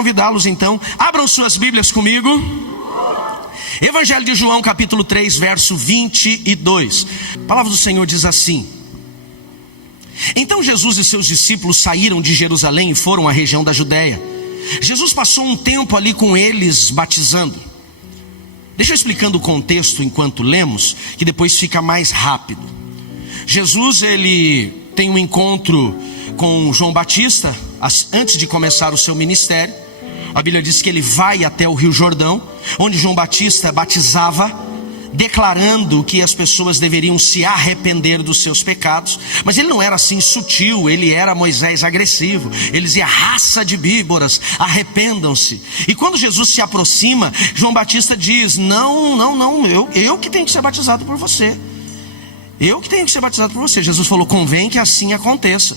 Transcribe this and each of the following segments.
convidá-los então, abram suas Bíblias comigo. Evangelho de João, capítulo 3, verso 22. A palavra do Senhor diz assim: Então Jesus e seus discípulos saíram de Jerusalém e foram à região da Judéia. Jesus passou um tempo ali com eles, batizando. Deixa eu explicando o contexto enquanto lemos, que depois fica mais rápido. Jesus, ele tem um encontro com João Batista antes de começar o seu ministério. A Bíblia diz que ele vai até o Rio Jordão, onde João Batista batizava, declarando que as pessoas deveriam se arrepender dos seus pecados. Mas ele não era assim sutil, ele era Moisés agressivo. Ele dizia: raça de víboras, arrependam-se. E quando Jesus se aproxima, João Batista diz: não, eu que tenho que ser batizado por você. Eu que tenho que ser batizado por você. Jesus falou: convém que assim aconteça.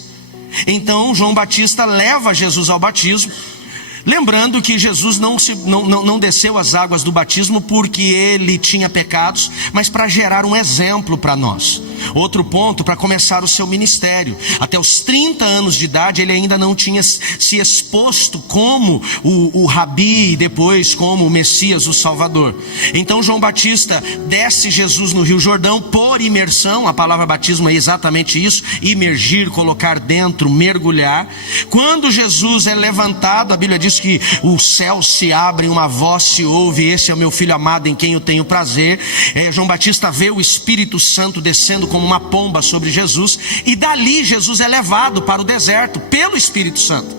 Então João Batista leva Jesus ao batismo, lembrando que Jesus não desceu as águas do batismo porque ele tinha pecados, mas para gerar um exemplo para nós. Outro ponto, para começar o seu ministério. Até os 30 anos de idade ele ainda não tinha se exposto como o Rabi e depois como o Messias, o Salvador. Então João Batista desce Jesus no Rio Jordão por imersão. A palavra batismo é exatamente isso: imergir, colocar dentro, mergulhar. Quando Jesus é levantado, a Bíblia diz que o céu se abre, uma voz se ouve: esse é o meu filho amado em quem eu tenho prazer. João Batista vê o Espírito Santo descendo como uma pomba sobre Jesus, e dali Jesus é levado para o deserto pelo Espírito Santo,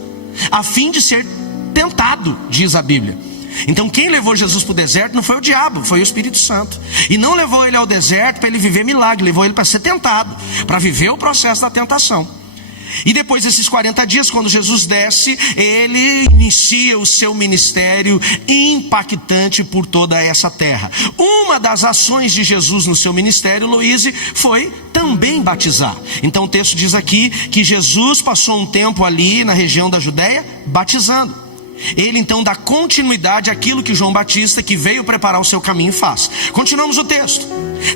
a fim de ser tentado, diz a Bíblia. Então quem levou Jesus para o deserto não foi o diabo, foi o Espírito Santo. E não levou ele ao deserto para ele viver milagre, levou ele para ser tentado, para viver o processo da tentação. E depois desses 40 dias, quando Jesus desce, ele inicia o seu ministério impactante por toda essa terra. Uma das ações de Jesus no seu ministério, Luíse, foi também batizar. Então o texto diz aqui que Jesus passou um tempo ali na região da Judéia batizando. Ele então dá continuidade àquilo que João Batista, que veio preparar o seu caminho, faz. Continuamos o texto.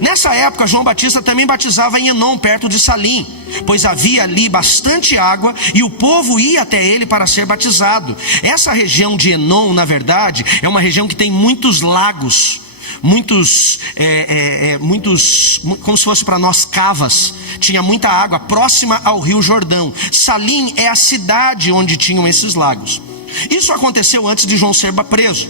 Nessa época João Batista também batizava em Enom, perto de Salim, pois havia ali bastante água e o povo ia até ele para ser batizado. Essa região de Enom, na verdade, é uma região que tem muitos lagos, muitos, como se fosse para nós cavas. Tinha muita água próxima ao Rio Jordão. Salim é a cidade onde tinham esses lagos. Isso aconteceu antes de João ser preso.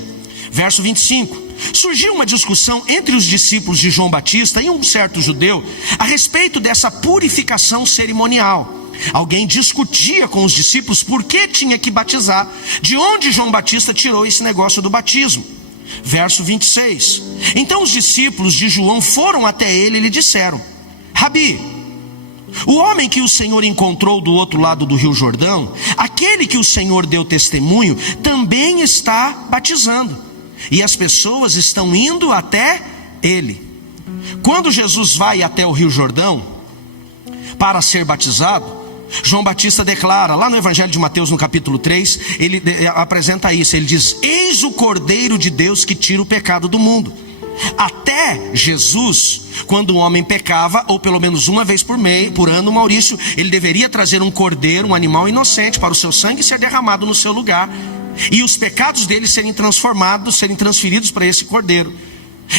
Verso 25. Surgiu uma discussão entre os discípulos de João Batista e um certo judeu a respeito dessa purificação cerimonial. Alguém discutia com os discípulos por que tinha que batizar, de onde João Batista tirou esse negócio do batismo. Verso 26. Então os discípulos de João foram até ele e lhe disseram: Rabi, o homem que o Senhor encontrou do outro lado do Rio Jordão, aquele que o Senhor deu testemunho, também está batizando, e as pessoas estão indo até ele. Quando Jesus vai até o Rio Jordão para ser batizado, João Batista declara, lá no Evangelho de Mateus, no capítulo 3, ele apresenta isso. Ele diz: eis o Cordeiro de Deus que tira o pecado do mundo. Até Jesus, quando o homem pecava, ou pelo menos uma vez por ano, Maurício, ele deveria trazer um cordeiro, um animal inocente, para o seu sangue ser derramado no seu lugar, e os pecados dele serem transformados, serem transferidos para esse cordeiro.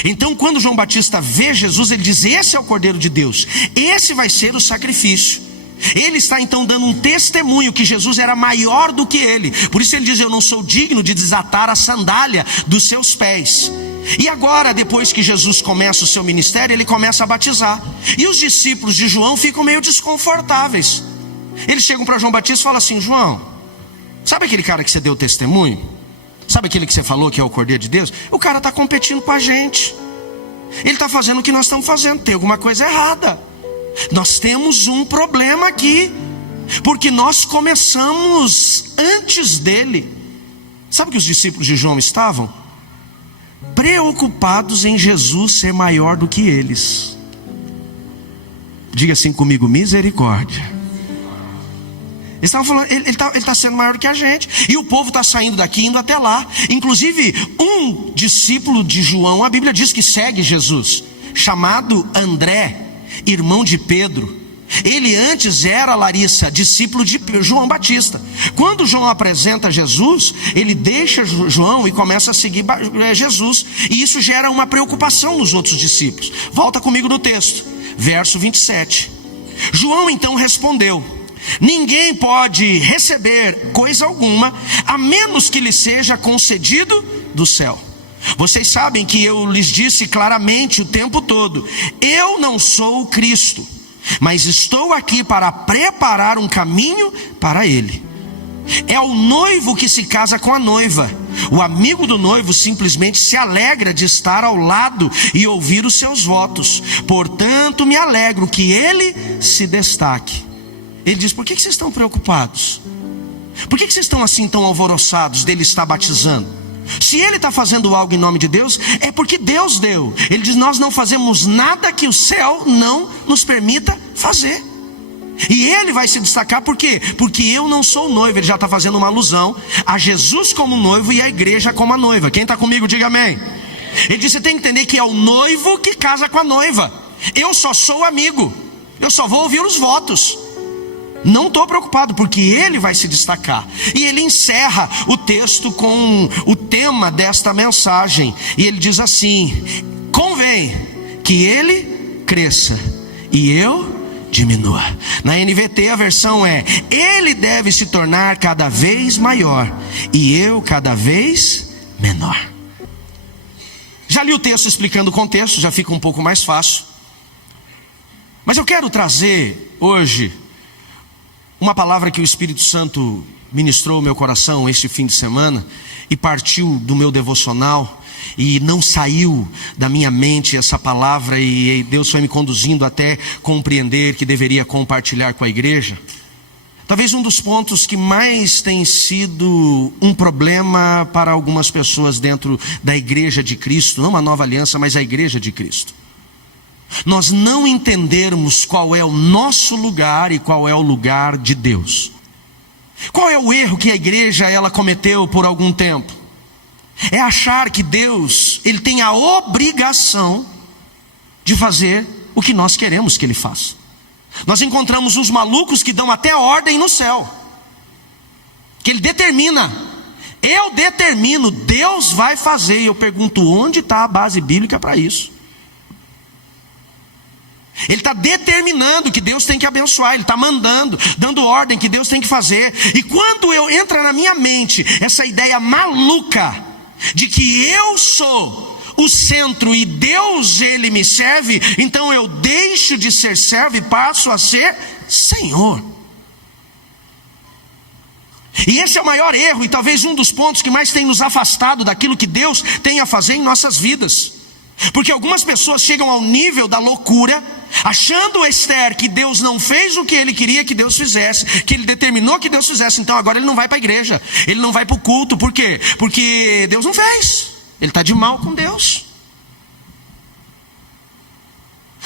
Então quando João Batista vê Jesus, ele diz: esse é o Cordeiro de Deus, esse vai ser o sacrifício. Ele está então dando um testemunho que Jesus era maior do que ele. Por isso ele diz: eu não sou digno de desatar a sandália dos seus pés. E agora, depois que Jesus começa o seu ministério, ele começa a batizar. E os discípulos de João ficam meio desconfortáveis. Eles chegam para João Batista e falam assim: João, sabe aquele cara que você deu testemunho? Sabe aquele que você falou que é o Cordeiro de Deus? O cara está competindo com a gente. Ele está fazendo o que nós estamos fazendo. Tem alguma coisa errada. Nós temos um problema aqui, porque nós começamos antes dele. Sabe que os discípulos de João estavam preocupados em Jesus ser maior do que eles. Diga assim comigo: misericórdia. Eles estavam falando: ele está sendo maior do que a gente. E o povo está saindo daqui, indo até lá. Inclusive um discípulo de João, a Bíblia diz que segue Jesus, chamado André, irmão de Pedro. Ele antes era, Larissa, discípulo de João Batista. Quando João apresenta Jesus, ele deixa João e começa a seguir Jesus. E isso gera uma preocupação nos outros discípulos. Volta comigo no texto, verso 27. João então respondeu: ninguém pode receber coisa alguma, a menos que lhe seja concedido do céu. Vocês sabem que eu lhes disse claramente o tempo todo: eu não sou o Cristo, mas estou aqui para preparar um caminho para ele. É o noivo que se casa com a noiva. O amigo do noivo simplesmente se alegra de estar ao lado e ouvir os seus votos. Portanto, me alegro que ele se destaque. Ele diz: por que vocês estão preocupados? Por que vocês estão assim tão alvoroçados dele estar batizando? Se ele está fazendo algo em nome de Deus, é porque Deus deu. Ele diz: nós não fazemos nada que o céu não nos permita fazer. E ele vai se destacar por quê? Porque eu não sou noivo. Ele já está fazendo uma alusão a Jesus como noivo e a igreja como a noiva. Quem está comigo, diga amém. Ele diz: você tem que entender que é o noivo que casa com a noiva. Eu só sou amigo, eu só vou ouvir os votos. Não estou preocupado, porque ele vai se destacar. E ele encerra o texto com o tema desta mensagem. E ele diz assim: convém que ele cresça e eu diminua. Na NVT a versão é: ele deve se tornar cada vez maior e eu cada vez menor. Já li o texto explicando o contexto, já fica um pouco mais fácil. Mas eu quero trazer hoje uma palavra que o Espírito Santo ministrou ao meu coração este fim de semana e partiu do meu devocional e não saiu da minha mente essa palavra, e Deus foi me conduzindo até compreender que deveria compartilhar com a igreja. Talvez um dos pontos que mais tem sido um problema para algumas pessoas dentro da igreja de Cristo, não a nova aliança, mas a igreja de Cristo. Nós não entendermos qual é o nosso lugar e qual é o lugar de Deus. Qual é o erro que a igreja ela cometeu por algum tempo? É achar que Deus, ele tem a obrigação de fazer o que nós queremos que ele faça. Nós encontramos uns malucos que dão até ordem no céu, que ele determina: eu determino, Deus vai fazer. E eu pergunto: onde está a base bíblica para isso? Ele está determinando que Deus tem que abençoar, ele está mandando, dando ordem que Deus tem que fazer. E quando entra na minha mente essa ideia maluca de que eu sou o centro e Deus ele me serve, então eu deixo de ser servo e passo a ser Senhor. E esse é o maior erro e talvez um dos pontos que mais tem nos afastado daquilo que Deus tem a fazer em nossas vidas. Porque algumas pessoas chegam ao nível da loucura, achando, Esther, que Deus não fez o que ele queria que Deus fizesse, que ele determinou que Deus fizesse, então agora ele não vai para a igreja, ele não vai para o culto. Por quê? Porque Deus não fez, ele está de mal com Deus.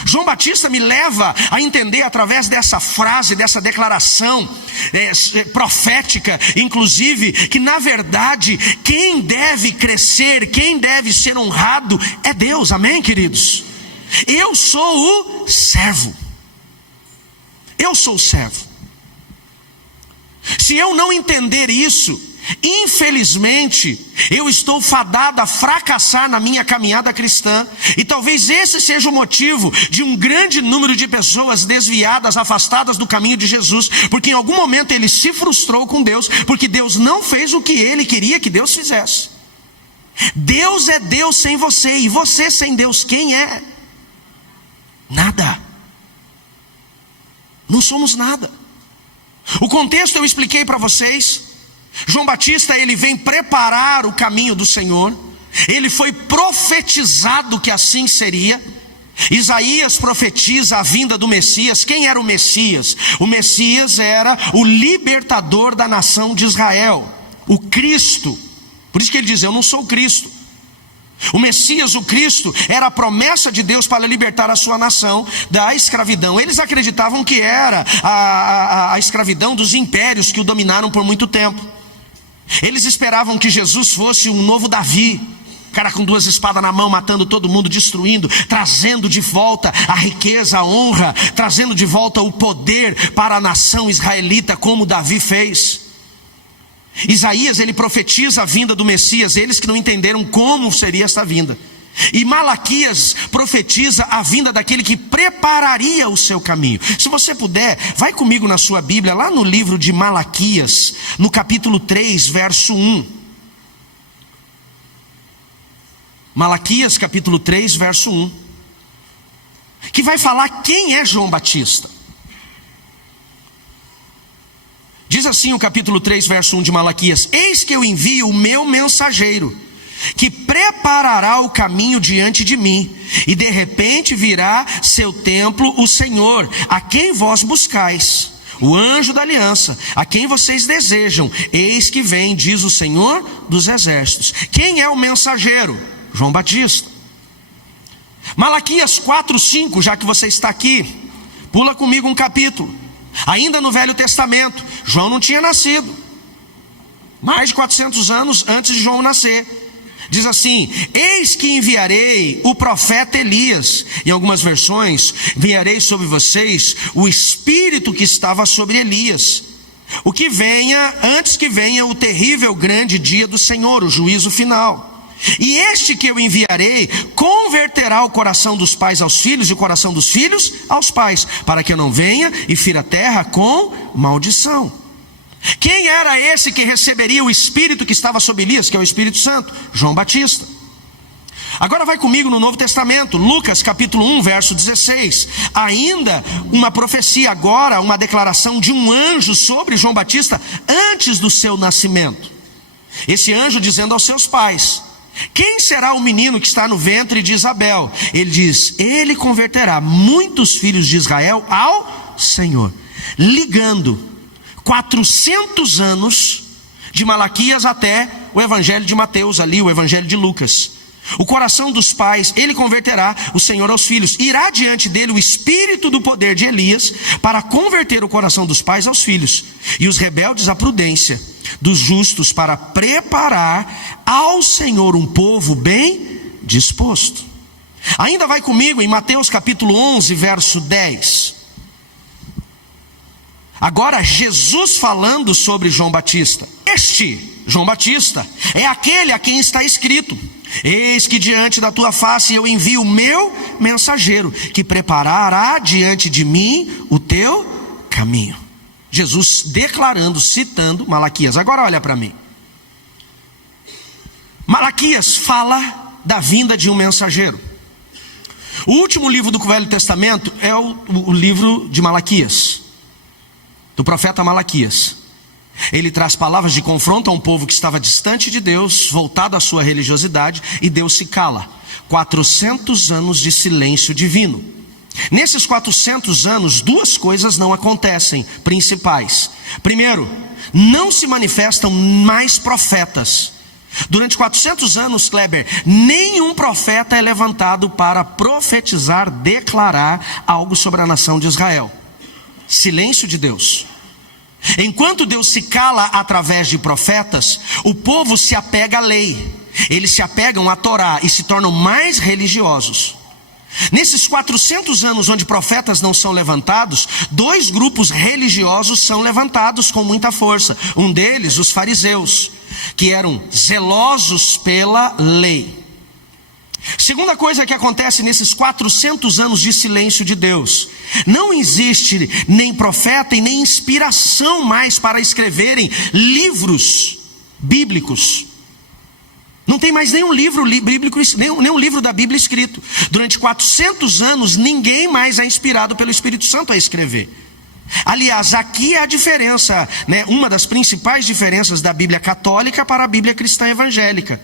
João Batista me leva a entender através dessa frase, dessa declaração profética, inclusive, que na verdade quem deve crescer, quem deve ser honrado é Deus. Amém, queridos? Eu sou o servo. Eu sou o servo. Se eu não entender isso, infelizmente, eu estou fadado a fracassar na minha caminhada cristã. E talvez esse seja o motivo de um grande número de pessoas desviadas, afastadas do caminho de Jesus, porque em algum momento ele se frustrou com Deus, porque Deus não fez o que ele queria que Deus fizesse. Deus é Deus sem você, e você sem Deus quem é? Nada. Não somos nada. O contexto eu expliquei para vocês. João Batista, ele vem preparar o caminho do Senhor. Ele foi profetizado que assim seria. Isaías profetiza a vinda do Messias. Quem era o Messias? O Messias era o libertador da nação de Israel, o Cristo. Por isso que ele diz: eu não sou o Cristo. O Messias, o Cristo, era a promessa de Deus para libertar a sua nação da escravidão. Eles acreditavam que era a escravidão dos impérios que o dominaram por muito tempo. Eles esperavam que Jesus fosse um novo Davi, cara com duas espadas na mão, matando todo mundo, destruindo, trazendo de volta a riqueza, a honra, trazendo de volta o poder para a nação israelita, como Davi fez. Isaías, ele profetiza a vinda do Messias, eles que não entenderam como seria esta vinda. E Malaquias profetiza a vinda daquele que prepararia o seu caminho. Se você puder, vai comigo na sua Bíblia, lá no livro de Malaquias, no capítulo 3, verso 1. Malaquias capítulo 3, verso 1. Que vai falar quem é João Batista. Diz assim o capítulo 3, verso 1 de Malaquias: eis que eu envio o meu mensageiro, que preparará o caminho diante de mim, e de repente virá seu templo o Senhor, a quem vós buscais, o anjo da aliança, a quem vocês desejam. Eis que vem, diz o Senhor dos exércitos. Quem é o mensageiro? João Batista. Malaquias 4, 5, já que você está aqui, pula comigo um capítulo. Ainda no Velho Testamento, João não tinha nascido, mais de 400 anos antes de João nascer. Diz assim: eis que enviarei o profeta Elias. Em algumas versões, enviarei sobre vocês o espírito que estava sobre Elias, antes que venha o terrível grande dia do Senhor, o juízo final. E este que eu enviarei converterá o coração dos pais aos filhos e o coração dos filhos aos pais, para que eu não venha e fira a terra com maldição. Quem era esse que receberia o espírito que estava sobre Elias, que é o Espírito Santo? João Batista. Agora vai comigo no Novo Testamento, Lucas capítulo 1, verso 16. Ainda uma profecia, agora uma declaração de um anjo sobre João Batista antes do seu nascimento. Esse anjo dizendo aos seus pais: quem será o menino que está no ventre de Isabel? Ele diz: ele converterá muitos filhos de Israel ao Senhor. Ligando 400 anos de Malaquias até o evangelho de Mateus, ali o evangelho de Lucas. O coração dos pais, ele converterá o Senhor aos filhos. Irá diante dele o espírito do poder de Elias, para converter o coração dos pais aos filhos, e os rebeldes à prudência dos justos, para preparar ao Senhor um povo bem disposto. Ainda vai comigo em Mateus capítulo 11, verso 10. Agora Jesus falando sobre João Batista. Este João Batista é aquele a quem está escrito: eis que diante da tua face eu envio o meu mensageiro, que preparará diante de mim o teu caminho. Jesus declarando, citando Malaquias. Agora olha para mim. Malaquias fala da vinda de um mensageiro. O último livro do Velho Testamento é o livro de Malaquias, do profeta Malaquias. Ele traz palavras de confronto a um povo que estava distante de Deus, voltado à sua religiosidade, e Deus se cala. 400 anos de silêncio divino. Nesses 400 anos, duas coisas não acontecem, principais. Primeiro, não se manifestam mais profetas. Durante 400 anos, Kleber, nenhum profeta é levantado para profetizar, declarar algo sobre a nação de Israel. Silêncio de Deus. Enquanto Deus se cala através de profetas, o povo se apega à lei. Eles se apegam à Torá e se tornam mais religiosos. Nesses 400 anos onde profetas não são levantados, dois grupos religiosos são levantados com muita força. Um deles, os fariseus, que eram zelosos pela lei. Segunda coisa que acontece nesses 400 anos de silêncio de Deus: não existe nem profeta e nem inspiração mais para escreverem livros bíblicos. Não tem mais nenhum livro bíblico, nenhum livro da Bíblia escrito. Durante 400 anos ninguém mais é inspirado pelo Espírito Santo a escrever. Aliás, aqui é a diferença, né? Uma das principais diferenças da Bíblia católica para a Bíblia cristã evangélica.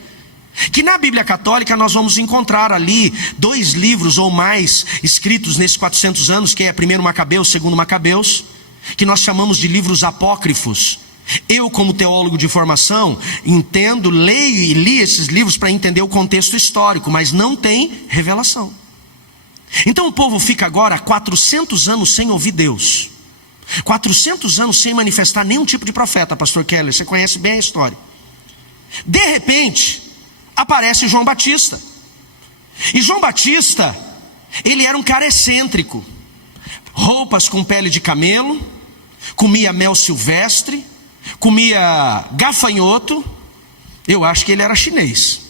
Que na Bíblia católica nós vamos encontrar ali 2 livros ou mais escritos nesses 400 anos, que é 1 Macabeus, 2 Macabeus, que nós chamamos de livros apócrifos. Eu, como teólogo de formação, entendo, leio e li esses livros para entender o contexto histórico, mas não tem revelação. Então o povo fica agora 400 anos sem ouvir Deus, 400 anos sem manifestar nenhum tipo de profeta. Pastor Keller, você conhece bem a história. De repente, aparece João Batista. E João Batista, ele era um cara excêntrico. Roupas com pele de camelo, comia mel silvestre, comia gafanhoto. Eu acho que ele era chinês.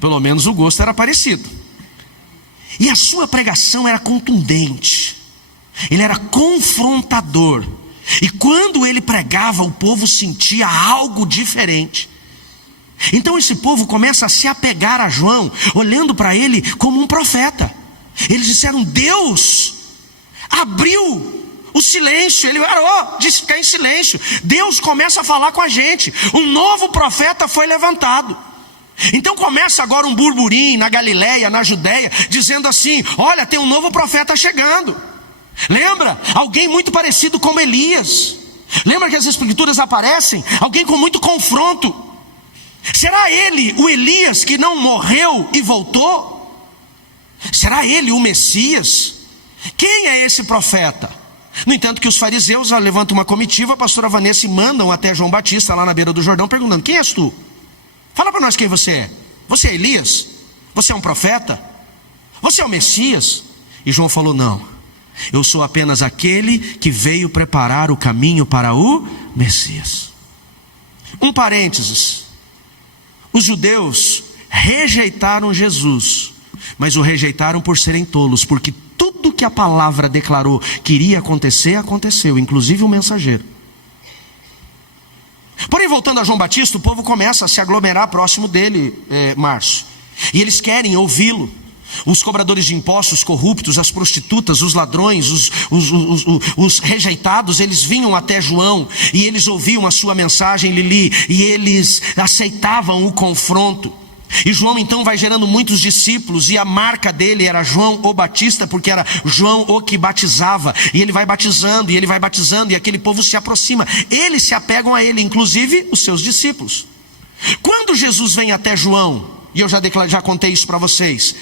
Pelo menos o gosto era parecido. E a sua pregação era contundente. Ele era confrontador. E quando ele pregava, o povo sentia algo diferente. Então esse povo começa a se apegar a João, olhando para ele como um profeta. Eles disseram: Deus abriu o silêncio, ele parou de ficar em silêncio. Deus começa a falar com a gente. Um novo profeta foi levantado. Então começa agora um burburinho na Galileia, na Judéia, dizendo assim: olha, tem um novo profeta chegando. Lembra? Alguém muito parecido com Elias. Lembra que as escrituras aparecem? Alguém com muito confronto. Será ele o Elias que não morreu e voltou? Será ele o Messias? Quem é esse profeta? No entanto que os fariseus levantam uma comitiva, a pastora Vanessa, e mandam até João Batista lá na beira do Jordão, perguntando: quem és tu? Fala para nós quem você é. Você é Elias? Você é um profeta? Você é o Messias? E João falou: não, eu sou apenas aquele que veio preparar o caminho para o Messias. Um parênteses: os judeus rejeitaram Jesus, mas o rejeitaram por serem tolos, porque tudo que a palavra declarou que iria acontecer, aconteceu, inclusive o mensageiro. Porém, voltando a João Batista, o povo começa a se aglomerar próximo dele, Márcio, e eles querem ouvi-lo. Os cobradores de impostos corruptos, as prostitutas, os ladrões, os rejeitados, eles vinham até João e eles ouviam a sua mensagem, Lili, e eles aceitavam o confronto. E João então vai gerando muitos discípulos, e a marca dele era João o Batista, porque era João o que batizava. E ele vai batizando, e ele vai batizando, e aquele povo se aproxima. Eles se apegam a ele, inclusive os seus discípulos. Quando Jesus vem até João, e eu já contei isso para vocês,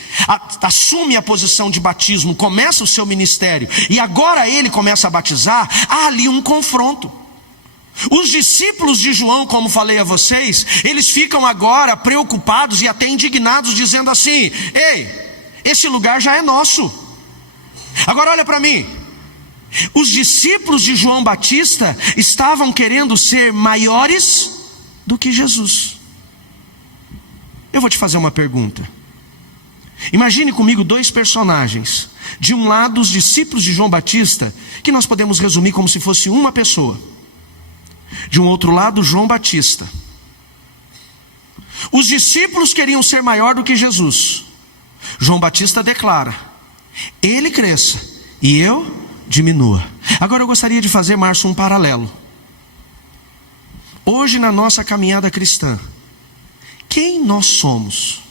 assume a posição de batismo, começa o seu ministério, e agora ele começa a batizar, há ali um confronto. Os discípulos de João, como falei a vocês, eles ficam agora preocupados e até indignados, dizendo assim: ei, esse lugar já é nosso. Agora olha para mim. Os discípulos de João Batista estavam querendo ser maiores do que Jesus. Eu vou te fazer uma pergunta. Imagine comigo dois personagens. De um lado, os discípulos de João Batista, que nós podemos resumir como se fosse uma pessoa. De um outro lado, João Batista. Os discípulos queriam ser maior do que Jesus. João Batista declara: ele cresça e eu diminua. Agora eu gostaria de fazer, Márcio, um paralelo. Hoje na nossa caminhada cristã, quem nós somos?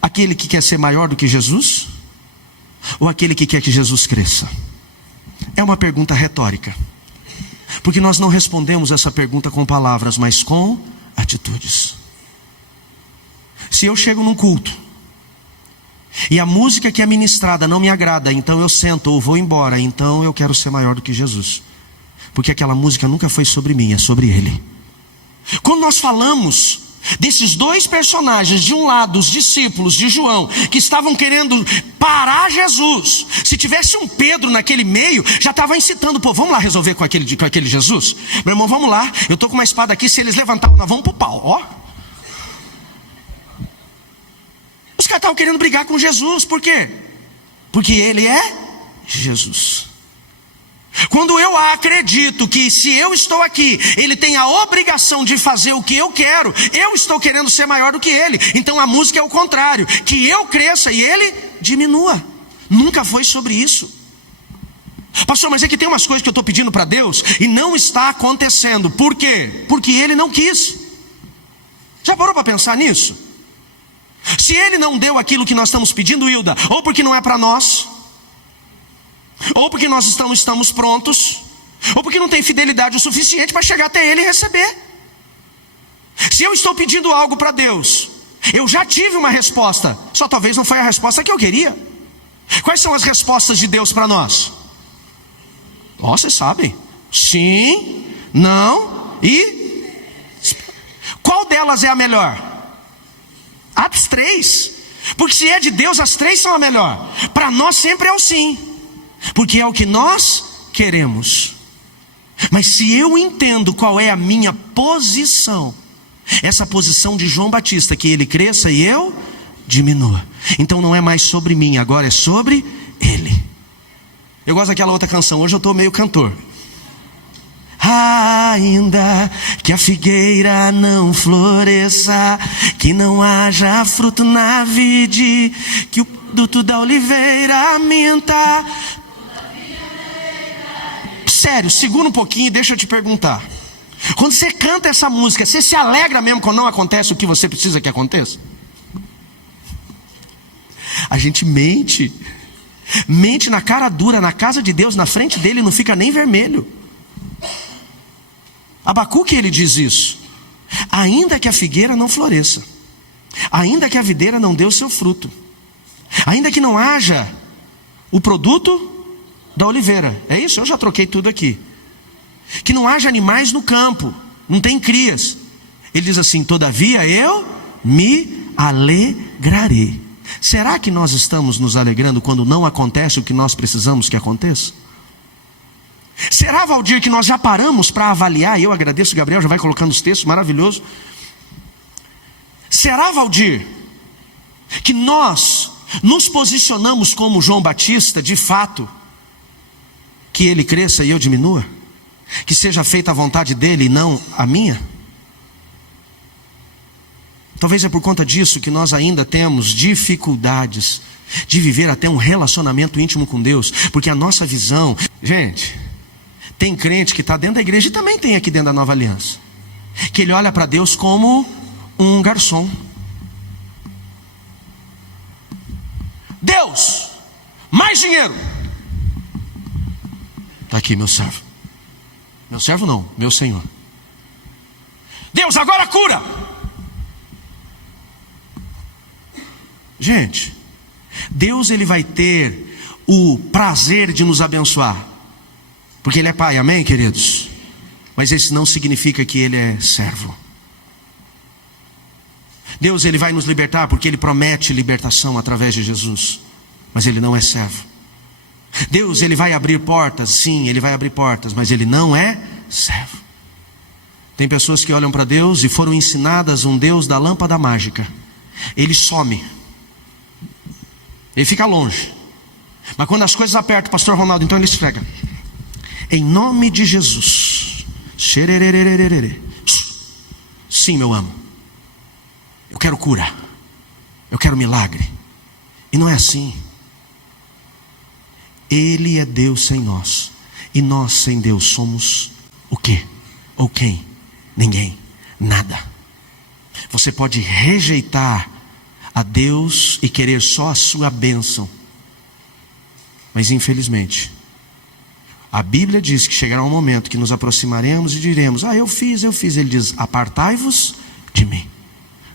Aquele que quer ser maior do que Jesus? Ou aquele que quer que Jesus cresça? É uma pergunta retórica, porque nós não respondemos essa pergunta com palavras, mas com atitudes. Se eu chego num culto e a música que é ministrada não me agrada, então eu sento ou vou embora, então eu quero ser maior do que Jesus, porque aquela música nunca foi sobre mim, é sobre Ele. Quando nós falamos desses dois personagens, de um lado os discípulos de João, que estavam querendo parar Jesus, se tivesse um Pedro naquele meio, já estava incitando: pô, vamos lá resolver com aquele Jesus? Meu irmão, vamos lá, eu estou com uma espada aqui, se eles levantarem, nós vamos pro pau, ó. Os caras estavam querendo brigar com Jesus, por quê? Porque ele é Jesus. Quando eu acredito que se eu estou aqui, ele tem a obrigação de fazer o que eu quero, eu estou querendo ser maior do que ele. Então a música é o contrário, que eu cresça e ele diminua. Nunca foi sobre isso. Pastor, mas é que tem umas coisas que eu estou pedindo para Deus e não está acontecendo. Por quê? Porque ele não quis. Já parou para pensar nisso? Se ele não deu aquilo que nós estamos pedindo, Hilda, ou porque não é para nós, ou porque nós estamos prontos, ou porque não tem fidelidade o suficiente para chegar até ele e receber. Se eu estou pedindo algo para Deus, eu já tive uma resposta, só talvez não foi a resposta que eu queria. Quais são as respostas de Deus para nós? Vocês sabem: sim, não e... Qual delas é a melhor? As três. Porque se é de Deus, as três são a melhor. Para nós sempre é o sim, porque é o que nós queremos. Mas se eu entendo qual é a minha posição, essa posição de João Batista, que ele cresça e eu diminua, então não é mais sobre mim, agora é sobre ele. Eu gosto daquela outra canção, hoje eu estou meio cantor. Ainda que a figueira não floresça, que não haja fruto na vide, que o produto da oliveira minta. Sério, segura um pouquinho e deixa eu te perguntar. Quando você canta essa música, você se alegra mesmo quando não acontece o que você precisa que aconteça? A gente mente na cara dura, na casa de Deus, na frente dele, não fica nem vermelho. Abacuque, ele diz isso. Ainda que a figueira não floresça, ainda que a videira não dê o seu fruto, ainda que não haja o produto da oliveira, é isso? Eu já troquei tudo aqui. Que não haja animais no campo, não tem crias. Ele diz assim: todavia eu me alegrarei. Será que nós estamos nos alegrando quando não acontece o que nós precisamos que aconteça? Será, Valdir, que nós já paramos para avaliar? E eu agradeço, Gabriel já vai colocando os textos, maravilhoso. Será, Valdir, que nós nos posicionamos como João Batista, de fato, que ele cresça e eu diminua? Que seja feita a vontade dele e não a minha? Talvez é por conta disso que nós ainda temos dificuldades de viver até um relacionamento íntimo com Deus, porque a nossa visão, gente, tem crente que está dentro da igreja e também tem aqui dentro da Nova Aliança, que ele olha para Deus como um garçom. Deus, mais dinheiro. Está aqui meu servo. Meu servo não, meu Senhor. Deus, agora cura. Gente, Deus, ele vai ter o prazer de nos abençoar, porque ele é pai, amém, queridos? Mas isso não significa que ele é servo. Deus, ele vai nos libertar porque ele promete libertação através de Jesus, mas ele não é servo. Deus, ele vai abrir portas, sim, ele vai abrir portas, mas ele não é servo. Tem pessoas que olham para Deus e foram ensinadas um Deus da lâmpada mágica. Ele some, ele fica longe, mas quando as coisas apertam, pastor Ronaldo, então ele esfrega. Em nome de Jesus. Sim, meu amo, eu quero cura, eu quero milagre. E não é assim. Ele é Deus sem nós, e nós sem Deus somos o quê? Ou quem? Ninguém, nada. Você pode rejeitar a Deus e querer só a sua bênção, mas infelizmente a Bíblia diz que chegará um momento que nos aproximaremos e diremos: eu fiz. Ele diz: apartai-vos de mim,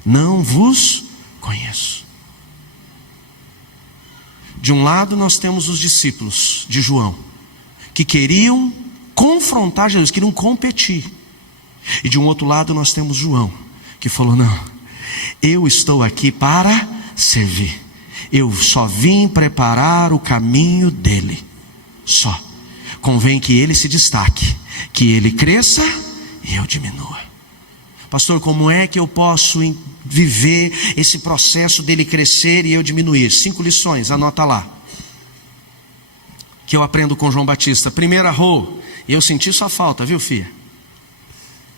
não vos conheço. De um lado nós temos os discípulos de João, que queriam confrontar Jesus, queriam competir. E de um outro lado nós temos João, que falou: não, eu estou aqui para servir. Eu só vim preparar o caminho dele. Só. Convém que ele se destaque, que ele cresça e eu diminua. Pastor, como é que eu posso viver esse processo dele crescer e eu diminuir? 5 lições, anota lá, que eu aprendo com João Batista. Primeira, eu senti sua falta, viu, filha?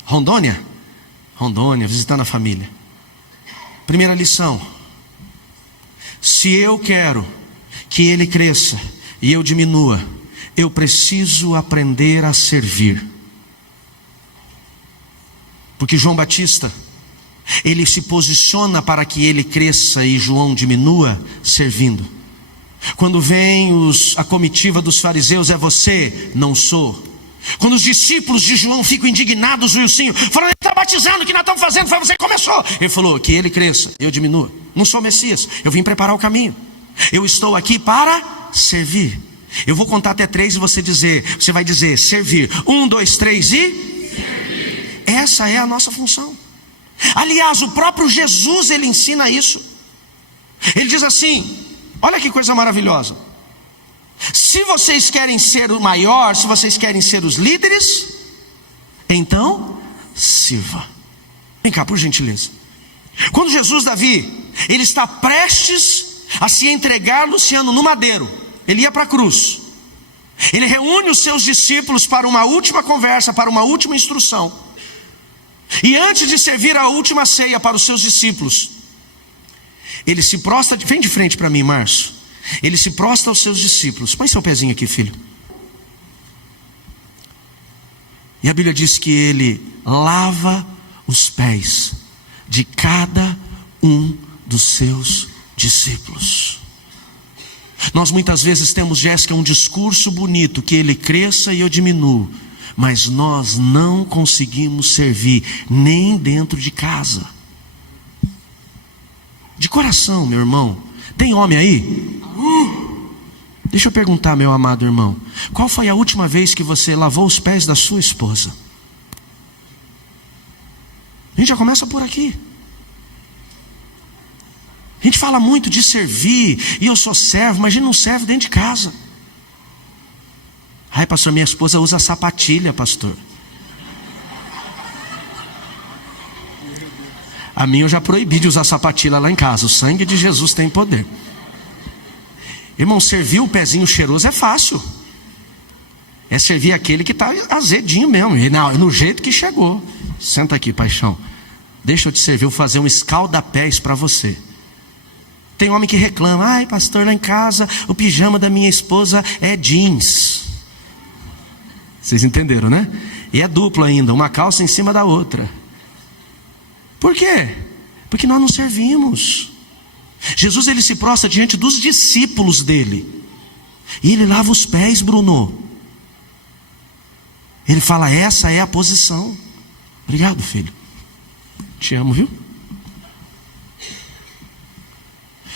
Rondônia, visitando a família. Primeira lição: se eu quero que ele cresça e eu diminua, eu preciso aprender a servir. Porque João Batista, ele se posiciona para que ele cresça e João diminua servindo. Quando vem a comitiva dos fariseus: é você, não sou. Quando os discípulos de João ficam indignados, Wilson, falando: ele está batizando, o que nós estamos fazendo? Foi você que começou. Ele falou: que ele cresça, eu diminua. Não sou Messias, eu vim preparar o caminho. Eu estou aqui para servir. Eu vou contar até 3 e você vai dizer servir. 1, 2, 3 e servir. Essa é a nossa função. Aliás, o próprio Jesus, ele ensina isso. Ele diz assim, olha que coisa maravilhosa: se vocês querem ser o maior, se vocês querem ser os líderes, então sirva. Vem cá, por gentileza. Quando Jesus, Davi, ele está prestes a se entregar, Luciano, no madeiro, ele ia para a cruz. Ele reúne os seus discípulos para uma última conversa, para uma última instrução. E antes de servir a última ceia para os seus discípulos, ele se prostra, vem de frente para mim, Márcio. Ele se prostra aos seus discípulos. Põe seu pezinho aqui, filho. E a Bíblia diz que ele lava os pés de cada um dos seus discípulos. Nós muitas vezes temos, Jéssica, um discurso bonito, que ele cresça e eu diminuo, mas nós não conseguimos servir nem dentro de casa. De coração, meu irmão, tem homem aí? Deixa eu perguntar, meu amado irmão, qual foi a última vez que você lavou os pés da sua esposa? A gente já começa por aqui. A gente fala muito de servir, e eu sou servo, mas a gente não serve dentro de casa. Ai, pastor, minha esposa usa sapatilha, pastor. A minha eu já proibi de usar sapatilha lá em casa. O sangue de Jesus tem poder. Irmão, servir o pezinho cheiroso é fácil. É servir aquele que está azedinho mesmo, e não, no jeito que chegou. Senta aqui, paixão. Deixa eu te servir, eu vou fazer um escalda-pés para você. Tem homem que reclama: ai, pastor, lá em casa o pijama da minha esposa é jeans. Vocês entenderam, né? E é duplo ainda, uma calça em cima da outra. Por quê? Porque nós não servimos. Jesus, ele se prostra diante dos discípulos dele, e ele lava os pés, Bruno. Ele fala: essa é a posição. Obrigado, filho. Te amo, viu?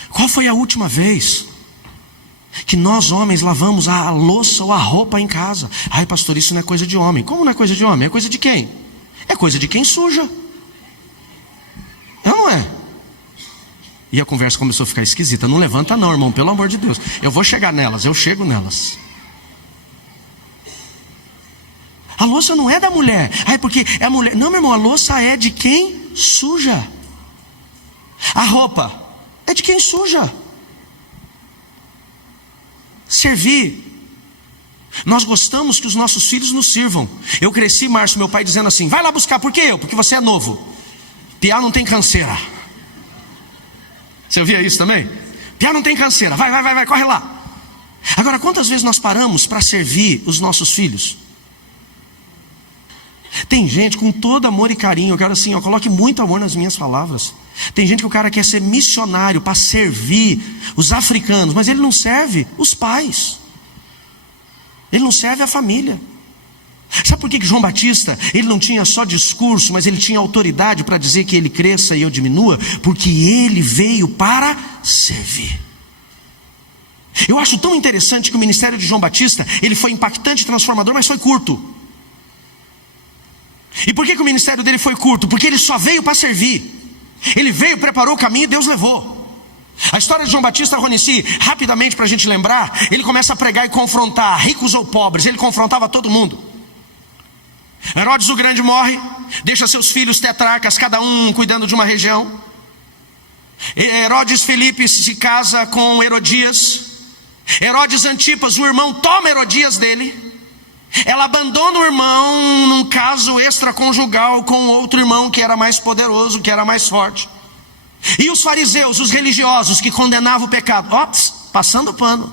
Qual foi a última vez que nós homens lavamos a louça ou a roupa em casa? Ai, pastor, isso não é coisa de homem. Como não é coisa de homem? É coisa de quem? É coisa de quem suja. Não é? E a conversa começou a ficar esquisita. Não levanta não, irmão, pelo amor de Deus. Eu vou chegar nelas, eu chego nelas. A louça não é da mulher. Ai, porque é a mulher. Não, meu irmão, a louça é de quem suja. A roupa é de quem suja. Servir. Nós gostamos que os nossos filhos nos sirvam. Eu cresci, Márcio, meu pai dizendo assim: vai lá buscar. Por que eu? Porque você é novo. Piá não tem canseira. Você ouvia isso também? Piá não tem canseira. Vai, corre lá. Agora, quantas vezes nós paramos para servir os nossos filhos? Tem gente com todo amor e carinho. Eu quero assim, coloque muito amor nas minhas palavras. Tem gente que o cara quer ser missionário para servir os africanos, mas ele não serve os pais. Ele não serve a família. Sabe por que João Batista, ele não tinha só discurso, mas ele tinha autoridade para dizer que ele cresça e eu diminua? Porque ele veio para servir. Eu acho tão interessante que o ministério de João Batista, ele foi impactante e transformador, mas foi curto. E por que o ministério dele foi curto? Porque ele só veio para servir. Ele veio, preparou o caminho e Deus levou. A história de João Batista, Ronici, rapidamente para a gente lembrar, ele começa a pregar e confrontar, ricos ou pobres. Ele confrontava todo mundo. Herodes o Grande morre, deixa seus filhos tetrarcas, cada um cuidando de uma região. Herodes Filipe se casa com Herodias. Herodes Antipas, o irmão, toma Herodias dele. Ela abandona o irmão num caso extraconjugal com outro irmão que era mais poderoso, que era mais forte. E os fariseus, os religiosos que condenavam o pecado, passando pano.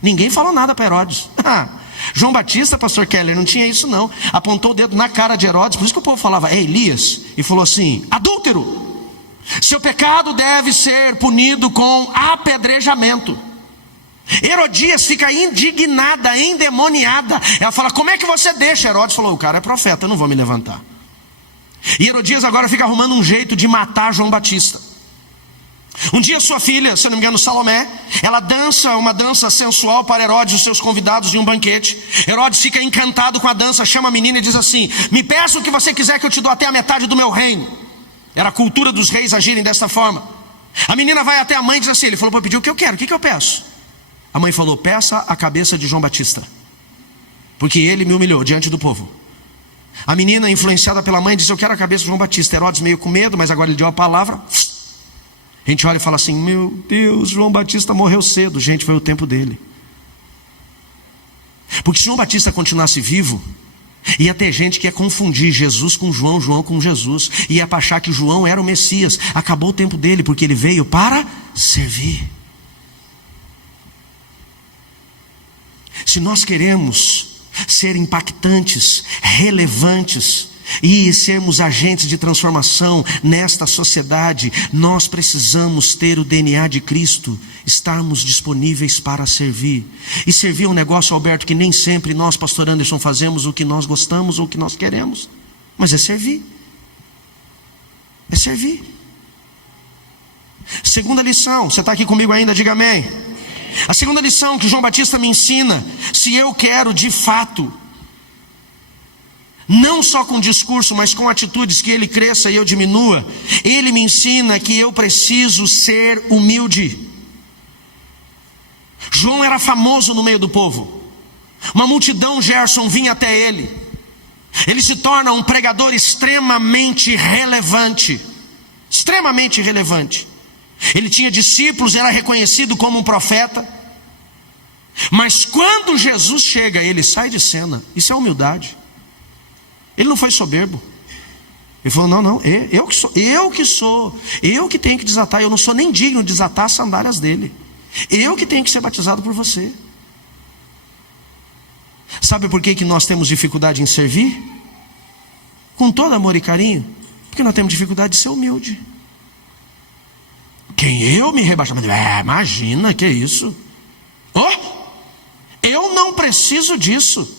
Ninguém falou nada para Herodes. João Batista, pastor Keller, não tinha isso não. Apontou o dedo na cara de Herodes. Por isso que o povo falava: é Elias. E falou assim: adúltero, seu pecado deve ser punido com apedrejamento. Herodias fica indignada, endemoniada. Ela fala: como é que você deixa? Herodes falou: o cara é profeta, eu não vou me levantar. E Herodias agora fica arrumando um jeito de matar João Batista. Um dia sua filha, se não me engano Salomé, ela dança uma dança sensual para Herodes e os seus convidados de um banquete. Herodes fica encantado com a dança, chama a menina e diz assim: me peça o que você quiser que eu te dou até a metade do meu reino. Era a cultura dos reis agirem desta forma. A menina vai até a mãe e diz assim, ele falou para pedir o que eu quero, o que eu peço? A mãe falou, peça a cabeça de João Batista, porque ele me humilhou diante do povo. A menina, influenciada pela mãe, diz, eu quero a cabeça de João Batista. Herodes meio com medo, mas agora ele deu a palavra. A gente olha e fala assim, meu Deus, João Batista morreu cedo. Gente, foi o tempo dele. Porque se João Batista continuasse vivo, ia ter gente que ia confundir Jesus com João, João com Jesus, ia achar que João era o Messias. Acabou o tempo dele, porque ele veio para servir. Se nós queremos ser impactantes, relevantes e sermos agentes de transformação nesta sociedade, nós precisamos ter o DNA de Cristo, estarmos disponíveis para servir. E servir é um negócio, Alberto, que nem sempre nós, pastor Anderson, fazemos o que nós gostamos ou o que nós queremos, mas é servir. É servir. Segunda lição, você está aqui comigo ainda? Diga amém. A segunda lição que João Batista me ensina, se eu quero de fato, não só com discurso, mas com atitudes, que ele cresça e eu diminua, ele me ensina que eu preciso ser humilde. João era famoso no meio do povo. Uma multidão, Gerson, vinha até ele. Ele se torna um pregador extremamente relevante. Extremamente relevante. Ele tinha discípulos, era reconhecido como um profeta. Mas quando Jesus chega, ele sai de cena. Isso é humildade. Ele não foi soberbo. Ele falou, não, eu que tenho que desatar. Eu não sou nem digno de desatar as sandálias dele. Eu que tenho que ser batizado por você. Sabe por que nós temos dificuldade em servir? Com todo amor e carinho. Porque nós temos dificuldade de ser humilde. Quem eu me rebaixar? Imagina, que isso? Eu não preciso disso.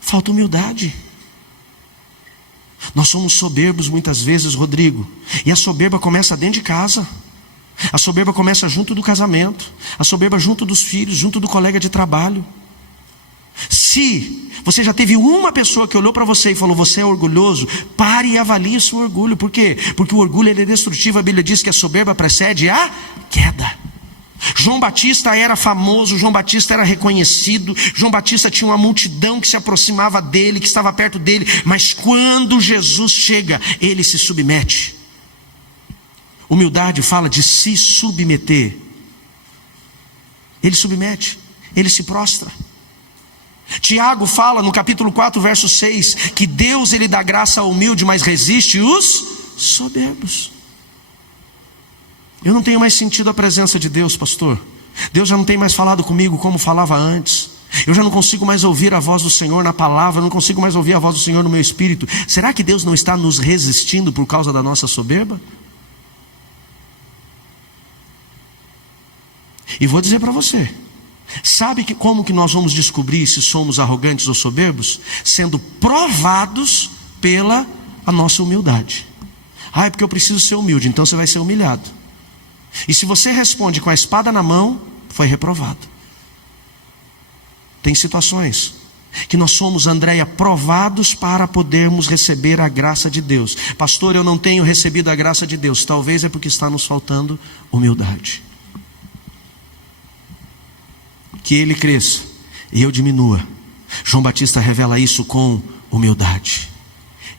Falta humildade. Nós somos soberbos muitas vezes, Rodrigo. E a soberba começa dentro de casa. A soberba começa junto do casamento. A soberba junto dos filhos, junto do colega de trabalho. Se você já teve uma pessoa que olhou para você e falou, você é orgulhoso, pare e avalie o seu orgulho. Por quê? Porque o orgulho ele é destrutivo. A Bíblia diz que a soberba precede a queda. João Batista era famoso, João Batista era reconhecido, João Batista tinha uma multidão que se aproximava dele, que estava perto dele, mas quando Jesus chega, ele se submete. Humildade fala de se submeter. Ele submete, ele se prostra. Tiago fala no capítulo 4, verso 6, que Deus ele dá graça ao humilde, mas resiste os soberbos. Eu não tenho mais sentido a presença de Deus, pastor. Deus já não tem mais falado comigo como falava antes. Eu já não consigo mais ouvir a voz do Senhor na palavra, eu não consigo mais ouvir a voz do Senhor no meu espírito. Será que Deus não está nos resistindo por causa da nossa soberba? E vou dizer para você, sabe como que nós vamos descobrir se somos arrogantes ou soberbos? Sendo provados pela a nossa humildade. É porque eu preciso ser humilde, então você vai ser humilhado. E se você responde com a espada na mão, foi reprovado. Tem situações que nós somos, Andréia, provados para podermos receber a graça de Deus. Pastor, eu não tenho recebido a graça de Deus. Talvez é porque está nos faltando humildade. Que ele cresça e eu diminua. João Batista revela isso com humildade.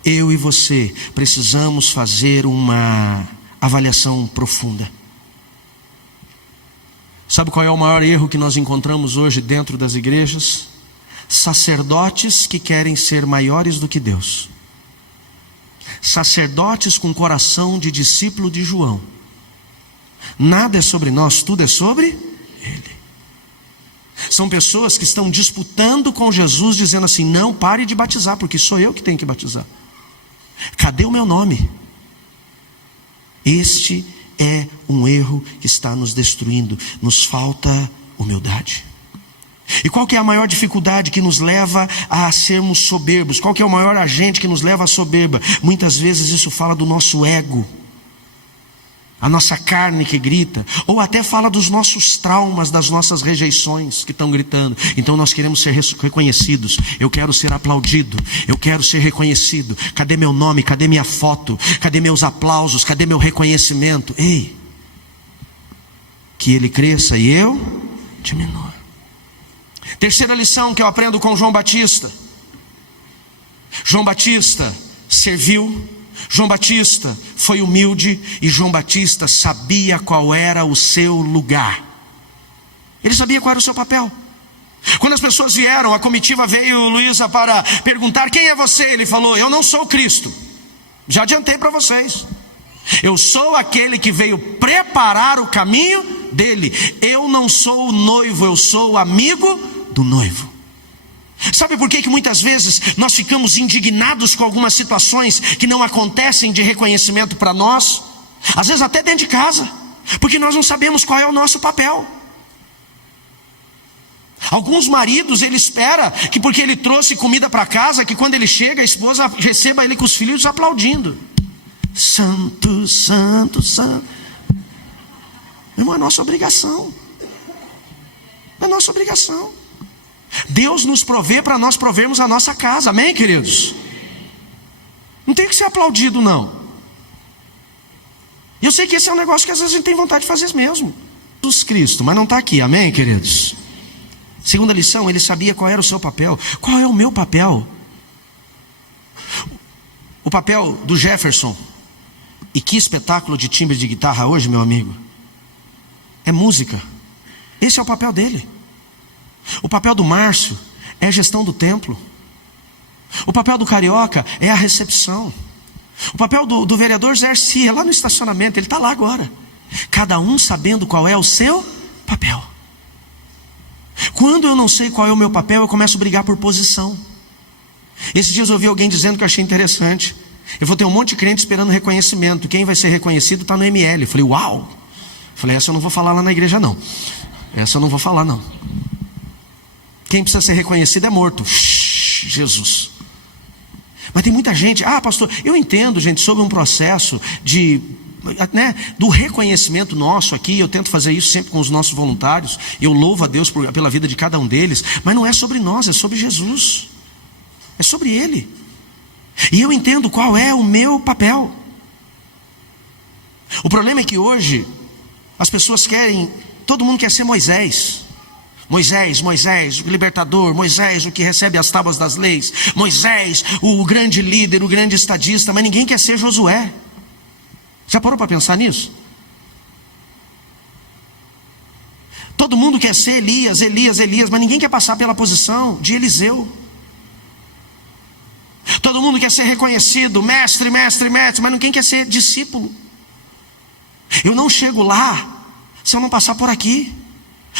Eu e você precisamos fazer uma avaliação profunda. Sabe qual é o maior erro que nós encontramos hoje dentro das igrejas? Sacerdotes que querem ser maiores do que Deus. Sacerdotes com coração de discípulo de João. Nada é sobre nós, tudo é sobre Ele. São pessoas que estão disputando com Jesus, dizendo assim, não pare de batizar, porque sou eu que tenho que batizar. Cadê o meu nome? Este é um erro que está nos destruindo. Nos falta humildade. E qual que é a maior dificuldade que nos leva a sermos soberbos? Qual que é o maior agente que nos leva à soberba? Muitas vezes isso fala do nosso ego. a nossa carne que grita, ou até fala dos nossos traumas, das nossas rejeições que estão gritando. Então nós queremos ser reconhecidos. Eu quero ser aplaudido, eu quero ser reconhecido. Cadê meu nome? Cadê minha foto? Cadê meus aplausos? Cadê meu reconhecimento? Ei, que ele cresça e eu diminua. Terceira lição que eu aprendo com João Batista. João Batista serviu, João Batista foi humilde e João Batista sabia qual era o seu lugar. Ele sabia qual era o seu papel. Quando as pessoas vieram, a comitiva veio, Luísa, para perguntar: quem é você? Ele falou: eu não sou o Cristo. Já adiantei para vocês. Eu sou aquele que veio preparar o caminho dele. Eu não sou o noivo, eu sou o amigo do noivo. Sabe por que muitas vezes nós ficamos indignados com algumas situações que não acontecem de reconhecimento para nós? Às vezes até dentro de casa, porque nós não sabemos qual é o nosso papel. Alguns maridos, ele espera que porque ele trouxe comida para casa, que quando ele chega a esposa receba ele com os filhos aplaudindo. Santo, santo, santo. Irmão, é nossa obrigação. É nossa obrigação. Deus nos provê para nós provermos a nossa casa, amém, queridos? Não tem que ser aplaudido, não. Eu sei que esse é um negócio que às vezes a gente tem vontade de fazer mesmo. Jesus Cristo, mas não está aqui, amém, queridos? Segunda lição, ele sabia qual era o seu papel. Qual é o meu papel? O papel do Jefferson, e que espetáculo de timbre de guitarra hoje, meu amigo, é música. Esse é o papel dele. O papel do Márcio é a gestão do templo. O papel do Carioca é a recepção. O papel do vereador Zé Arcia, lá no estacionamento, ele está lá agora. Cada um sabendo qual é o seu papel. Quando eu não sei qual é o meu papel, eu começo a brigar por posição. Esses dias eu ouvi alguém dizendo que eu achei interessante. Eu vou ter um monte de crente esperando reconhecimento. Quem vai ser reconhecido está no ML. Eu falei, uau! Eu falei, essa eu não vou falar lá na igreja não. Essa eu não vou falar não. Quem precisa ser reconhecido é morto. Jesus. Mas tem muita gente, pastor, eu entendo, gente, sobre um processo do reconhecimento nosso aqui. Eu tento fazer isso sempre com os nossos voluntários. Eu louvo a Deus pela vida de cada um deles. Mas não é sobre nós, é sobre Jesus. É sobre Ele. E eu entendo qual é o meu papel. O problema é que hoje as pessoas todo mundo quer ser Moisés. Moisés, o libertador. Moisés, o que recebe as tábuas das leis. Moisés, o grande líder, o grande estadista. Mas ninguém quer ser Josué. Já parou para pensar nisso? Todo mundo quer ser Elias, mas ninguém quer passar pela posição de Eliseu. Todo mundo quer ser reconhecido, mestre, mas ninguém quer ser discípulo. Eu não chego lá se eu não passar por aqui.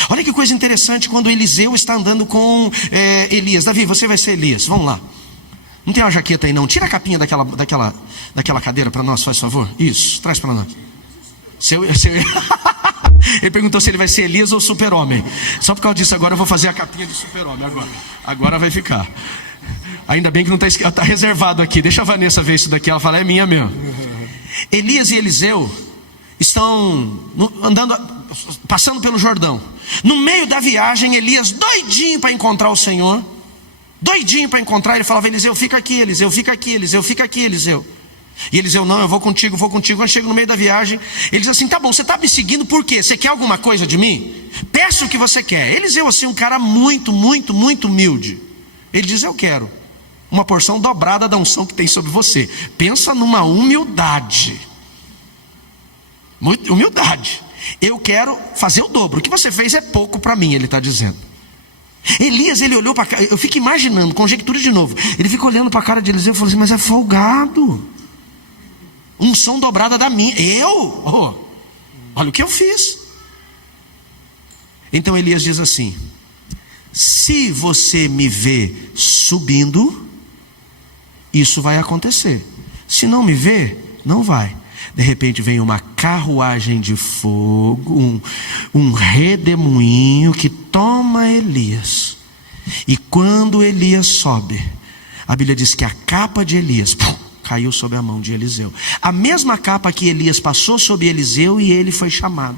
Olha que coisa interessante, quando Eliseu está andando com Elias. Davi, você vai ser Elias, vamos lá. Não tem uma jaqueta aí não, tira a capinha daquela cadeira para nós, faz favor. Isso, traz para nós. Ele perguntou se ele vai ser Elias ou super-homem. Só por causa disso agora eu vou fazer a capinha de super-homem. Agora vai ficar. Ainda bem que não está reservado aqui. Deixa a Vanessa ver isso daqui, ela fala, é minha mesmo. Elias e Eliseu estão passando pelo Jordão. No meio da viagem, Elias doidinho para encontrar o Senhor. Doidinho para encontrar, ele falava, Eliseu, fica aqui, Eliseu, fica aqui, Eliseu, fica aqui, Eliseu. E Eliseu, não, eu vou contigo. Quando chega no meio da viagem, ele diz assim, tá bom, você está me seguindo por quê? Você quer alguma coisa de mim? Peça o que você quer. Eliseu, assim, um cara muito, muito, muito humilde. Ele diz, eu quero uma porção dobrada da unção que tem sobre você. Pensa numa humildade. Humildade. Eu quero fazer o dobro. O que você fez é pouco para mim, ele está dizendo. Elias, ele olhou para cá. Eu fico imaginando, conjectura de novo. Ele fica olhando para a cara de Eliseu e falou assim, mas é folgado. Unção dobrada da minha. Olha o que eu fiz. Então Elias diz assim, se você me vê subindo, isso vai acontecer. Se não me vê, não vai. De repente vem uma carruagem de fogo, um redemoinho que toma Elias. E quando Elias sobe, a Bíblia diz que a capa de Elias caiu sob a mão de Eliseu. A mesma capa que Elias passou sobre Eliseu e ele foi chamado.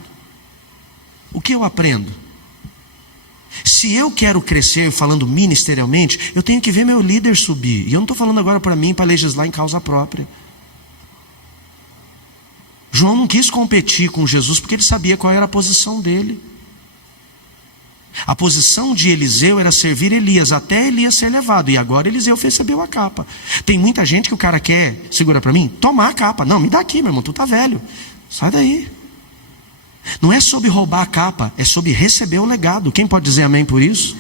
O que eu aprendo? Se eu quero crescer, falando ministerialmente, eu tenho que ver meu líder subir. E eu não estou falando agora para mim, para legislar em causa própria. João não quis competir com Jesus porque ele sabia qual era a posição dele. A posição de Eliseu era servir Elias, até Elias ser levado. E agora Eliseu recebeu a capa. Tem muita gente que o cara quer, segura para mim, tomar a capa. Não, me dá aqui, meu irmão, tu tá velho. Sai daí. Não é sobre roubar a capa, é sobre receber o legado. Quem pode dizer amém por isso?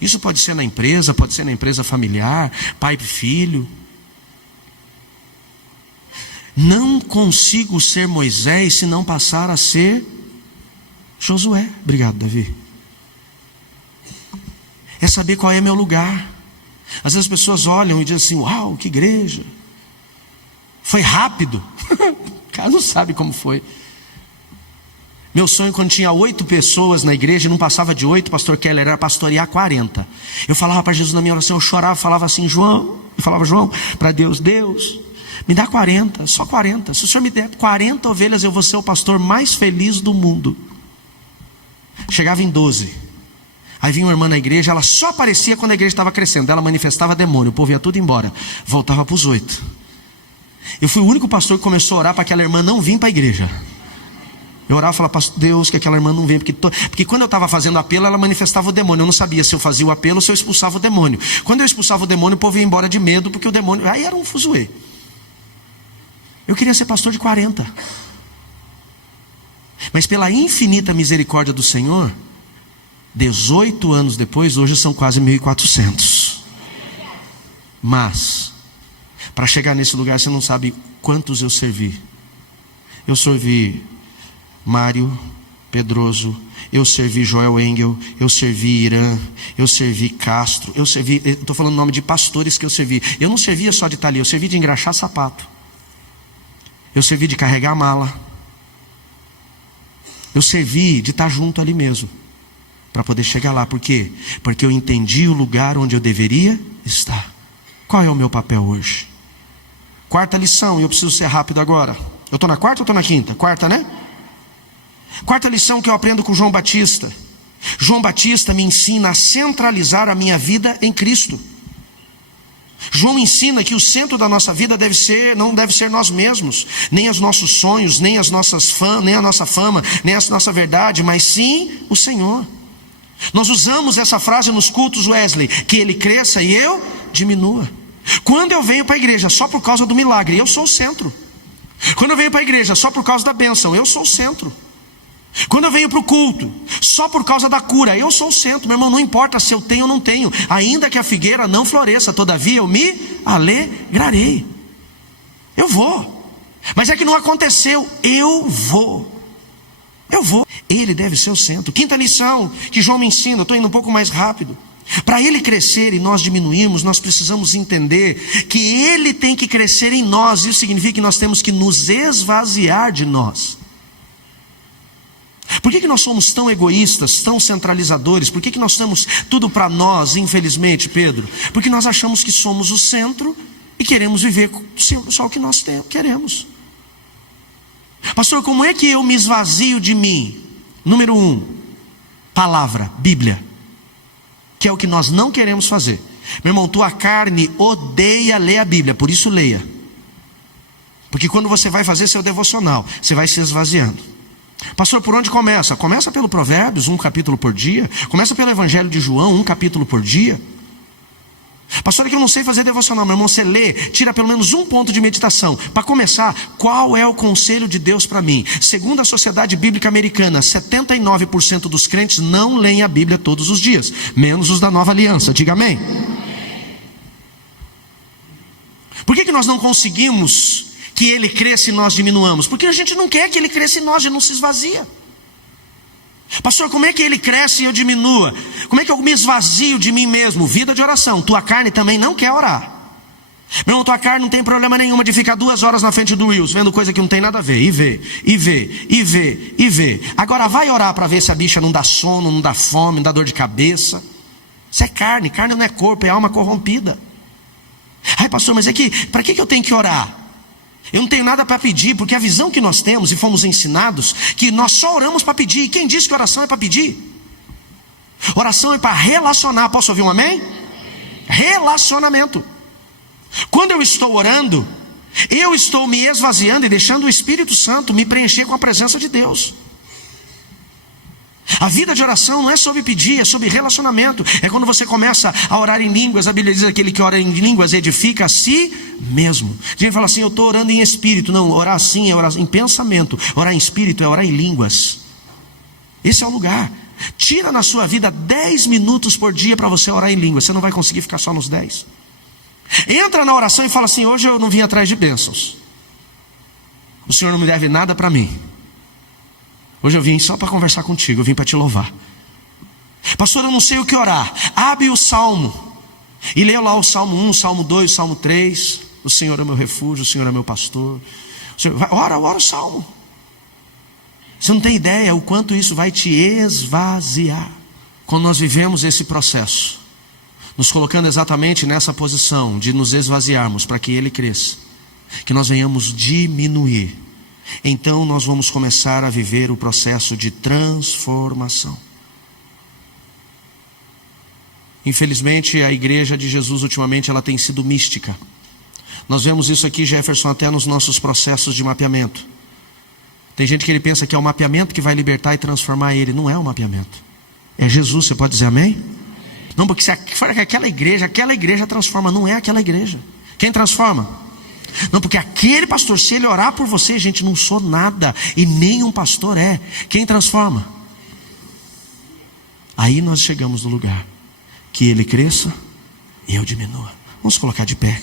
Isso pode ser na empresa, pode ser na empresa familiar, pai e filho. Não consigo ser Moisés se não passar a ser Josué. Obrigado, Davi. É saber qual é meu lugar. Às vezes as pessoas olham e dizem assim: uau, que igreja. Foi rápido. O cara não sabe como foi. Meu sonho, quando tinha 8 pessoas na igreja e não passava de 8, pastor Keller, era pastorear 40. Eu falava para Jesus na minha oração, eu chorava, falava assim, João, eu falava, João, para Deus, Deus, me dá 40, só 40. Se o Senhor me der 40 ovelhas, eu vou ser o pastor mais feliz do mundo. Chegava em 12. Aí vinha uma irmã na igreja, ela só aparecia quando a igreja estava crescendo. Ela manifestava demônio, o povo ia tudo embora. Voltava para os 8. Eu fui o único pastor que começou a orar para aquela irmã não vir para a igreja. Eu orava e falava, pastor, Deus, que aquela irmã não venha. Porque quando eu estava fazendo apelo, ela manifestava o demônio. Eu não sabia se eu fazia o apelo ou se eu expulsava o demônio. Quando eu expulsava o demônio, o povo ia embora de medo, porque o demônio... Aí era um fuzuê. Eu queria ser pastor de 40. Mas pela infinita misericórdia do Senhor, 18 anos depois, hoje são quase 1.400. Mas, para chegar nesse lugar, você não sabe quantos eu servi. Eu servi Mário Pedroso, eu servi Joel Engel, eu servi Irã, eu servi Castro, estou falando o nome de pastores que eu servi. Eu não servia só de estar ali, eu servi de engraxar sapato. Eu servi de carregar mala. Eu servi de estar junto ali mesmo, para poder chegar lá. Por quê? Porque eu entendi o lugar onde eu deveria estar. Qual é o meu papel hoje? Quarta lição, e eu preciso ser rápido agora. Eu estou na quarta ou estou na quinta? Quarta, né? Quarta lição que eu aprendo com João Batista. João Batista me ensina a centralizar a minha vida em Cristo. João ensina que o centro da nossa vida não deve ser nós mesmos, nem os nossos sonhos, nem a nossa fama, nem a nossa verdade, mas sim o Senhor. Nós usamos essa frase nos cultos, Wesley, que ele cresça e eu diminua. Quando eu venho para a igreja só por causa do milagre, eu sou o centro. Quando eu venho para a igreja só por causa da bênção, eu sou o centro. Quando eu venho para o culto só por causa da cura, eu sou o centro. Meu irmão, não importa se eu tenho ou não tenho, ainda que a figueira não floresça, todavia eu me alegrarei. Eu vou. Mas é que não aconteceu. Eu vou. Ele deve ser o centro. Quinta lição que João me ensina, eu estou indo um pouco mais rápido. Para ele crescer e nós diminuirmos, nós precisamos entender que ele tem que crescer em nós. Isso significa que nós temos que nos esvaziar de nós. Por que nós somos tão egoístas, tão centralizadores? Por que nós temos tudo para nós, infelizmente, Pedro? Porque nós achamos que somos o centro e queremos viver só o que nós queremos. Pastor, como é que eu me esvazio de mim? Número 1, palavra, Bíblia, que é o que nós não queremos fazer. Meu irmão, tua carne odeia ler a Bíblia, por isso leia. Porque quando você vai fazer seu devocional, você vai se esvaziando. Pastor, por onde começa? Começa pelo Provérbios, 1 capítulo por dia. Começa pelo Evangelho de João, 1 capítulo por dia. Pastor, é que eu não sei fazer devocional. Meu irmão, você lê, tira pelo menos um ponto de meditação. Para começar, qual é o conselho de Deus para mim? Segundo a Sociedade Bíblica Americana, 79% dos crentes não leem a Bíblia todos os dias, menos os da Nova Aliança. Diga amém. Por que nós não conseguimos que ele cresça e nós diminuamos? Porque a gente não quer que ele cresça e nós já não se esvazia. Pastor, como é que ele cresce e eu diminua? Como é que eu me esvazio de mim mesmo? Vida de oração. Tua carne também não quer orar. Meu irmão, tua carne não tem problema nenhuma de ficar 2 horas na frente do Reels, vendo coisa que não tem nada a ver. E vê. Agora vai orar para ver se a bicha não dá sono, não dá fome, não dá dor de cabeça. Isso é carne. Carne não é corpo, é alma corrompida. Ai, pastor, mas é que, para que eu tenho que orar? Eu não tenho nada para pedir, porque a visão que nós temos e fomos ensinados, que nós só oramos para pedir. E quem disse que oração é para pedir? Oração é para relacionar. Posso ouvir um amém? Relacionamento. Quando eu estou orando, eu estou me esvaziando e deixando o Espírito Santo me preencher com a presença de Deus. A vida de oração não é sobre pedir, é sobre relacionamento. É quando você começa a orar em línguas. A Bíblia diz que aquele que ora em línguas edifica a si mesmo. A gente fala assim, eu estou orando em espírito. Não, orar assim é orar em pensamento. Orar em espírito é orar em línguas. Esse é o lugar. Tira na sua vida 10 minutos por dia para você orar em línguas. Você não vai conseguir ficar só nos 10. Entra na oração e fala assim, hoje eu não vim atrás de bênçãos. O Senhor não me deve nada para mim. Hoje eu vim só para conversar contigo, eu vim para te louvar. Pastor, eu não sei o que orar. Abre o Salmo e leia lá o Salmo 1, Salmo 2, Salmo 3. O Senhor é meu refúgio, o Senhor é meu pastor. Ora o Salmo. Você não tem ideia o quanto isso vai te esvaziar. Quando nós vivemos esse processo, nos colocando exatamente nessa posição de nos esvaziarmos para que Ele cresça, que nós venhamos diminuir, então nós vamos começar a viver o processo de transformação. Infelizmente a igreja de Jesus ultimamente ela tem sido mística. Nós vemos isso aqui, Jefferson, até nos nossos processos de mapeamento. Tem gente que ele pensa que é o mapeamento que vai libertar e transformar ele. Não é o mapeamento, é Jesus. Você pode dizer amém? Não, porque se aquela igreja transforma. Não é aquela igreja. Quem transforma? Não, porque aquele pastor, se ele orar por você, gente, não sou nada, e nenhum pastor é. Quem transforma? Aí nós chegamos no lugar que ele cresça e eu diminua. Vamos colocar de pé.